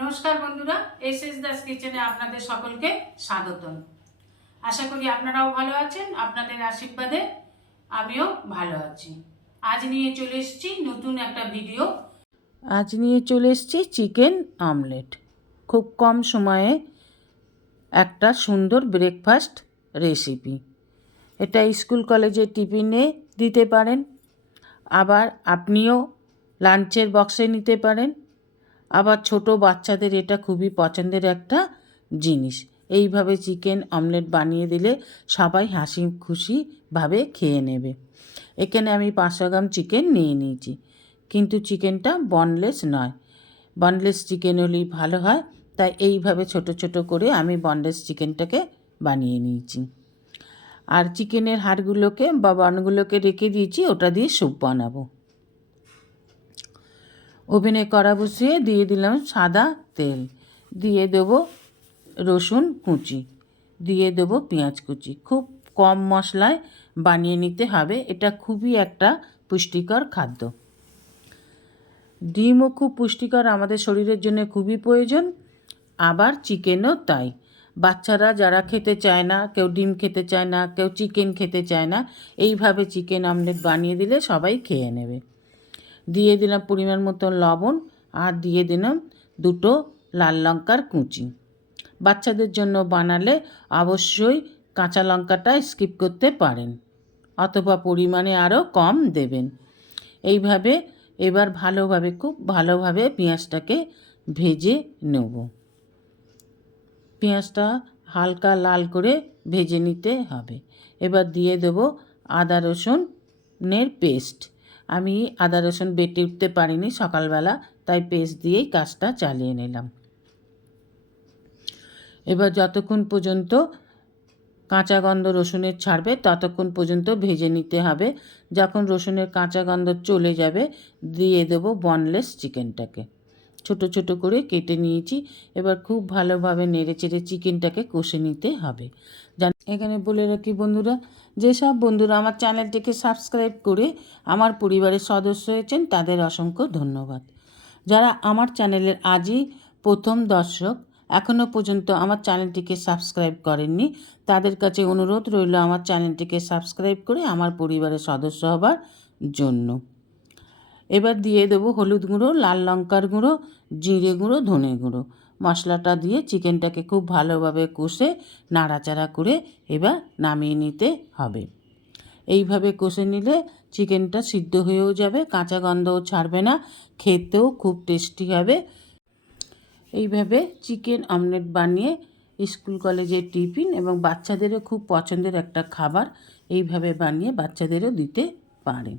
নমস্কার বন্ধুরা S S Das কিচেনে আপনাদের সকলকে স্বাগতম। আশা করি আপনারাও ভালো আছেন, আপনাদের আশীর্বাদে আমিও ভালো আছি। আজ নিয়ে চলে এসেছি নতুন একটা ভিডিও। আজ নিয়ে চলে এসেছি চিকেন আমলেট। খুব কম সময়ে একটা সুন্দর ব্রেকফাস্ট রেসিপি। এটা স্কুল কলেজে টিফিনে দিতে পারেন, আবার আপনিও লাঞ্চের বক্সে নিতে পারেন। আবার ছোট বাচ্চাদের এটা খুবই পছন্দের একটা জিনিস। এইভাবে চিকেন অমলেট বানিয়ে দিলে সবাই হাসি খুশিভাবে খেয়ে নেবে। এখানে আমি পাঁচশো গ্রাম চিকেন নিয়ে নিয়েছি। কিন্তু চিকেনটা বনলেস নয়। বনলেস চিকেন হলেই ভালো হয়। তাই এইভাবে ছোট ছোট করে আমি বনলেস চিকেনটাকে বানিয়ে নিয়েছি। আর চিকেনের হাড়গুলোকে বা বনগুলোকে রেখে দিয়েছি, ওটা দিয়ে স্যুপ বানাবো। ওভেনে কড়া বসিয়ে দিয়ে দিলাম সাদা তেল। দিয়ে দেবো রসুন কুচি। দিয়ে দেবো পেঁয়াজ কুচি। খুব কম মশলায় বানিয়ে নিতে হবে। এটা খুবই একটা পুষ্টিকর খাদ্য। ডিমও খুব পুষ্টিকর, আমাদের শরীরের জন্য খুবই প্রয়োজন। আবার চিকেনও তাই। বাচ্চারা যারা খেতে চায় না, কেউ ডিম খেতে চায় না, কেউ চিকেন খেতে চায় না, এইভাবে চিকেন অমলেট বানিয়ে দিলে সবাই খেয়ে নেবে। দিয়ে দিলাম পরিমাণ মতো লবণ আর দিয়ে দিলাম দুটো লাল লঙ্কার কুচি। বাচ্চাদের জন্য বানালে অবশ্যই কাঁচা লঙ্কাটা স্কিপ করতে পারেন, অথবা পরিমাণে আরও কম দেবেন। এইভাবে এবার ভালোভাবে, খুব ভালোভাবে পেঁয়াজটাকে ভেজে নেব। পেঁয়াজটা হালকা লাল করে ভেজে নিতে হবে। এবার দিয়ে দেবো আদা রসুনের পেস্ট। আমি আদা, রসুন বেটে উঠতে পারিনি সকালবেলা, তাই পেস্ট দিয়েই কাজটা চালিয়ে নিলাম। এবার যতক্ষণ পর্যন্ত কাঁচা গন্ধ রসুনের ছাড়বে, ততক্ষণ পর্যন্ত ভেজে নিতে হবে। যখন রসুনের কাঁচা গন্ধ চলে যাবে, দিয়ে দেবো বনলেস চিকেনটাকে ছোট ছোট করে কেটে নিয়েছি। এবার খুব ভালোভাবে নেড়ে চেড়ে চিকেনটাকে কষে নিতে হবে। এখানে বলে রাখি বন্ধুরা যেসব বন্ধুরা আমার চ্যানেলটিকে সাবস্ক্রাইব করে আমার পরিবারের সদস্য হয়েছেন, তাদের অসংখ্য ধন্যবাদ। যারা আমার চ্যানেলের আজই প্রথম দর্শক এখনও পর্যন্ত আমার চ্যানেলটিকে সাবস্ক্রাইব করেননি, তাদের কাছে অনুরোধ রইল আমার চ্যানেলটিকে সাবস্ক্রাইব করে আমার পরিবারের সদস্য হবার জন্য। এবার দিয়ে দেবো হলুদ গুঁড়ো, লাল লঙ্কার গুঁড়ো, জিরে গুঁড়ো, ধনে গুঁড়ো। মশলাটা দিয়ে চিকেনটাকে খুব ভালোভাবে কষে নাড়াচাড়া করে এবার নামিয়ে নিতে হবে। এইভাবে কষে নিলে চিকেনটা সিদ্ধ হয়েও যাবে, কাঁচা গন্ধও ছাড়বে না, খেতেও খুব টেস্টি হবে। এইভাবে চিকেন অমলেট বানিয়ে স্কুল কলেজের টিফিন এবং বাচ্চাদেরও খুব পছন্দের একটা খাবার এইভাবে বানিয়ে বাচ্চাদেরও দিতে পারেন।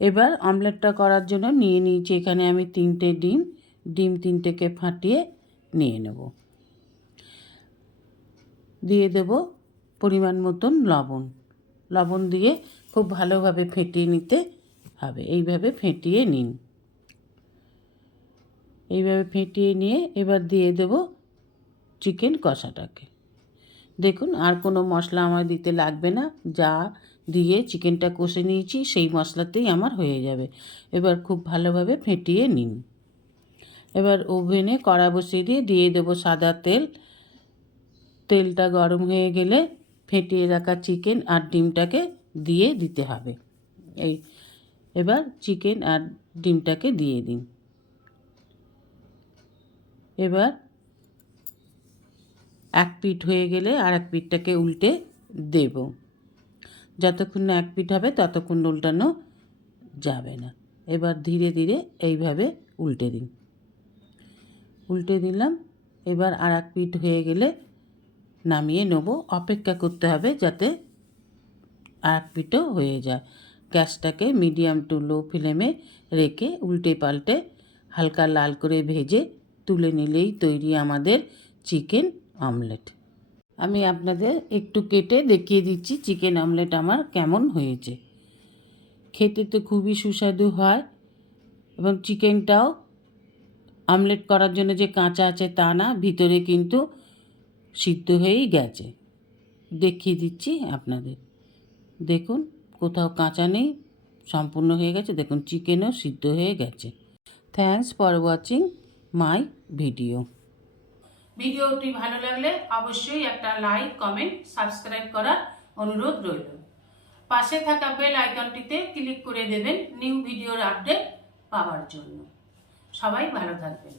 এবার অমলেটটা করার জন্য নিয়ে নিয়েছি এখানে আমি তিনটে ডিম ডিম তিনটেকে ফাটিয়ে নিয়ে নেব। দিয়ে দেব পরিমাণ মতন লবণ। লবণ দিয়ে খুব ভালোভাবে ফেটিয়ে নিতে হবে। এইভাবে ফেটিয়ে নিন। এইভাবে ফেটিয়ে নিয়ে এবার দিয়ে দেব চিকেন কষাটাকে। দেখুন, আর কোনো মশলা আমার দিতে লাগবে না। যা দিয়ে চিকেনটা কষে নিয়েছি, সেই মশলাতেই আমার হয়ে যাবে। এবার খুব ভালোভাবে ফেটিয়ে নিন। এবার ওভেনে কড়া বসিয়ে দিয়ে দিয়ে দেবো সাদা তেল। তেলটা গরম হয়ে গেলে ফেটিয়ে রাখা চিকেন আর ডিমটাকে দিয়ে দিতে হবে। এই, এবার চিকেন আর ডিমটাকে দিয়ে দিন। এবার এক পিঠ হয়ে গেলে আর এক পিঠটাকে উল্টে দেব। যতক্ষণ না এক পিঠ হবে, ততক্ষণ উল্টানো যাবে না। এবার ধীরে ধীরে এইভাবে উল্টে দিন। উল্টে দিলাম। এবার আর এক পিঠ হয়ে গেলে নামিয়ে নেব। অপেক্ষা করতে হবে যাতে আর এক পিঠও হয়ে যায়। গ্যাসটাকে মিডিয়াম টু লো ফ্লেমে রেখে উল্টে পাল্টে হালকা লাল করে ভেজে তুলে নিলেই তৈরি আমাদের চিকেন অমলেট আমি আপনাদের একটু কেটে দেখিয়ে দিচ্ছি চিকেন অমলেট আমার কেমন হয়েছে। খেতে তো খুবই সুস্বাদু হয় এবং চিকেনটাও অমলেট করার জন্য যে কাঁচা আছে তা না, ভিতরে কিন্তু সিদ্ধ হয়েই গেছে। দেখিয়ে দিচ্ছি আপনাদের। দেখুন, কোথাও কাঁচা নেই, সম্পূর্ণ হয়ে গেছে। দেখুন, চিকেনও সিদ্ধ হয়ে গেছে। Thanks for watching my video ভিডিওটি ভালো লাগলে অবশ্যই একটা লাইক, কমেন্ট, সাবস্ক্রাইব করার অনুরোধ রইল। পাশে থাকা বেল আইকনটিতে ক্লিক করে দেবেন নিউ ভিডিওর আপডেট পাওয়ার জন্য। সবাই ভালো থাকবেন।